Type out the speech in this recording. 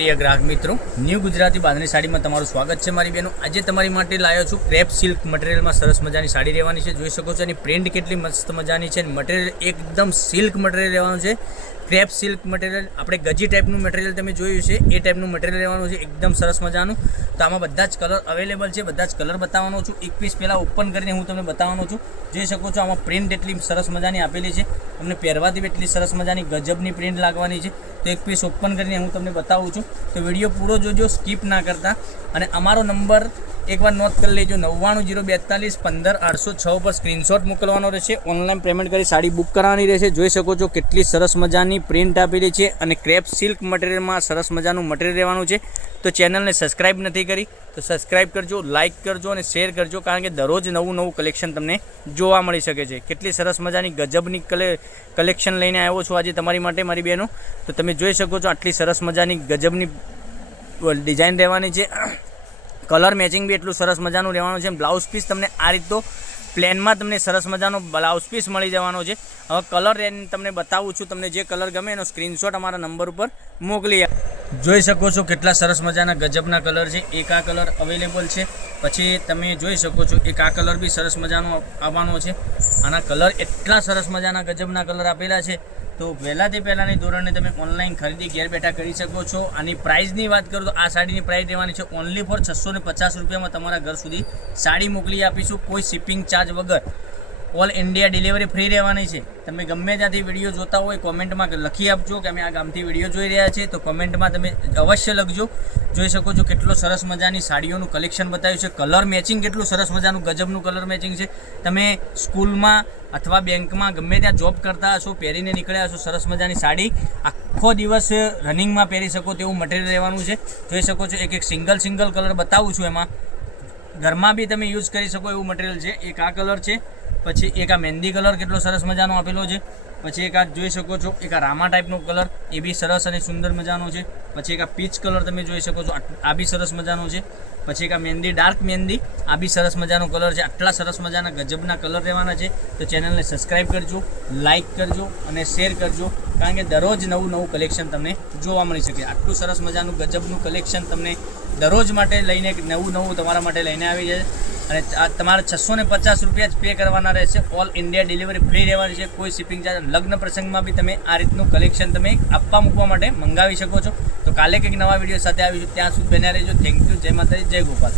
પ્રિય ગ્રાહક મિત્રો, ન્યૂ ગુજરાતી બાંધણી સાડીમાં તમારું સ્વાગત છે મારી બહેનો। આજે તમારી માટે લાવ્યો છું ક્રેપ સિલ્ક મટીરિયલમાં સરસ મજાની સાડી રહેવાની છે। જોઈ શકો છો એની પ્રિન્ટ કેટલી મસ્ત મજાની છે। મટીરિયલ એકદમ સિલ્ક મટીરિયલ રહેવાનું છે। ક્રેપ સિલ્ક મટીરિયલ આપણે ગજી ટાઈપનું મટીરિયલ તમે જોયું છે એ ટાઈપનું મટીરિયલ રહેવાનું છે, એકદમ સરસ મજાનું। તો આમાં બધા જ કલર અવેલેબલ છે, બધા જ કલર બતાવવાનો છું। એક પીસ પહેલાં ઓપન કરીને હું તમને બતાવવાનો છું। જોઈ શકો છો આમાં પ્રિન્ટ એટલી સરસ મજાની આપેલી છે, તમને પહેરવાથી એટલી સરસ મજાની ગજબની પ્રિન્ટ લાગવાની છે। તો એક પીસ ઓપન કરીને હું તમને બતાવું છું, તો વિડીયો પૂરો જોજો, સ્કીપ ના કરતા। અને અમારો નંબર એકવાર નોટ કરી લેજો, 9904415806 પર સ્ક્રીનશોટ મોકલવાનો રહેશે। ઓનલાઈન પેમેન્ટ કરી સાડી બુક કરવાની રહેશે। જોઈ શકો છો કેટલી સરસ મજાની પ્રિન્ટ આપેલી છે અને ક્રેપ સિલ્ક મટીરિયલમાં સરસ મજાનું મટીરિયલ રહેવાનું છે। તો ચેનલને સબસ્ક્રાઈબ નથી કરી તો સબસ્ક્રાઈબ કરજો, લાઇક કરજો અને શેર કરજો, કારણ કે દરરોજ નવું કલેક્શન તમને જોવા મળી શકે છે। કેટલી સરસ મજાની ગજબની કલેક્શન લઈને આવ્યો છું આજે તમારી માટે મારી બહેનો। તો તમે જોઈ શકો છો આટલી સરસ મજાની ગજબની ડિઝાઇન રહેવાની છે। કલર મેચિંગ બી એટલું સરસ મજાનું રહેવાનું છે। બ્લાઉઝ પીસ તમને આ રીતનો પ્લેનમાં તમને સરસ મજાનો બ્લાઉઝ પીસ મળી જવાનો છે। હવે કલર તમને બતાવું છું, તમને જે કલર ગમે એનો સ્ક્રીનશોટ અમારા નંબર ઉપર મોકલી જોઈ શકો છો કેટલા સરસ મજાના ગજબના કલર છે। એક આ કલર અવેલેબલ છે, પછી તમે જોઈ શકો છો એક આ કલર બી સરસ મજાનો આવવાનો છે। આના કલર એટલા સરસ મજાના ગજબના કલર આપેલા છે। તો પહેલાંથી પહેલાંની ધોરણે તમે ઓનલાઈન ખરીદી ઘેર બેઠા કરી શકો છો। આની પ્રાઇસની વાત કરું તો આ સાડીની પ્રાઇસ રહેવાની છે ઓનલી ફોર 650 રૂપિયામાં તમારા ઘર સુધી સાડી મોકલી આપીશું, કોઈ શિપિંગ ચાર્જ વગર। ઓલ ઇન્ડિયા ડિલિવરી ફ્રી રહેવાની છે। તમે ગમે ત્યાંથી વિડીયો જોતા હોય કોમેન્ટમાં લખી આપજો કે અમે આ ગામથી વિડીયો જોઈ રહ્યા છીએ, તો કોમેન્ટમાં તમે અવશ્ય લખજો। જોઈ શકો છો કેટલો સરસ મજાની સાડીઓનું કલેક્શન બતાવ્યું છે। કલર મેચિંગ કેટલું સરસ મજાનું ગજબનું કલર મેચિંગ છે। તમે સ્કૂલમાં અથવા બેંકમાં ગમે ત્યાં જોબ કરતા હશો, પહેરીને નીકળ્યા હશો, સરસ મજાની સાડી આખો દિવસ રનિંગમાં પહેરી શકો તેવું મટીરિયલ રહેવાનું છે। જોઈ શકો છો એક સિંગલ કલર બતાવું છું, એમાં ઘરમાં બી તમે યુઝ કરી શકો એવું મટીરિયલ છે। એક આ કલર છે, પછી એક આ મહેંદી કલર કેટલો સરસ મજાનો આપેલો છે, પછી એક આ જોઈ શકો છો એક આ રામા ટાઈપનો કલર, એ બી સરસ અને સુંદર મજાનો છે। પછી એક આ પીચ કલર તમે જોઈ શકો છો, આ બી સરસ મજાનો છે। પછી એક આ મહેંદી ડાર્ક મહેંદી, આ બી સરસ મજાનો કલર છે। આટલા સરસ મજાના ગજબના કલર રહેવાના છે। તો ચેનલને સબસ્ક્રાઈબ કરજો, લાઇક કરજો અને શેર કરજો, કારણ કે દરરોજ નવું કલેક્શન તમને જોવા મળી શકે। આટલું સરસ મજાનું ગજબનું કલેક્શન તમને દરરોજ માટે લઈને નવું તમારા માટે લઈને આવી જાય। અને આ તમારે 650 રૂપિયા જ પે કરવાના રહેશે। ઓલ ઇન્ડિયા ડિલિવરી ફ્રી રહેવાની છે, કોઈ શિપિંગ ચાર્જ। લગ્ન પ્રસંગમાં બી તમે આ રીતનું કલેક્શન તમે આપવા મૂકવા માટે મંગાવી શકો છો। તો કાલે કંઈક નવા વિડીયો સાથે આવીશું, ત્યાં સુધી બન્યા રહેજો। થેન્ક યુ, જય માતાજી, જય ગોપાલ।